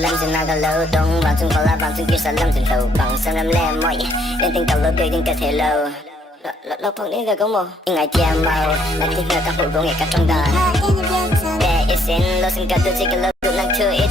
lâm xin nào cả lâu đông vàng chung có là vàng chung kia sẽ lâm từng đầu bằng xem lâm lẹ mọi đến tình cầu lâu tươi đến cơ thể lâu lâu phong đến giờ có một ngày tiêm màu là thích ngờ các hội của nghệ cả trong đời để xin lâu xin cả tôi chỉ cần lâu tụ năng chơi ít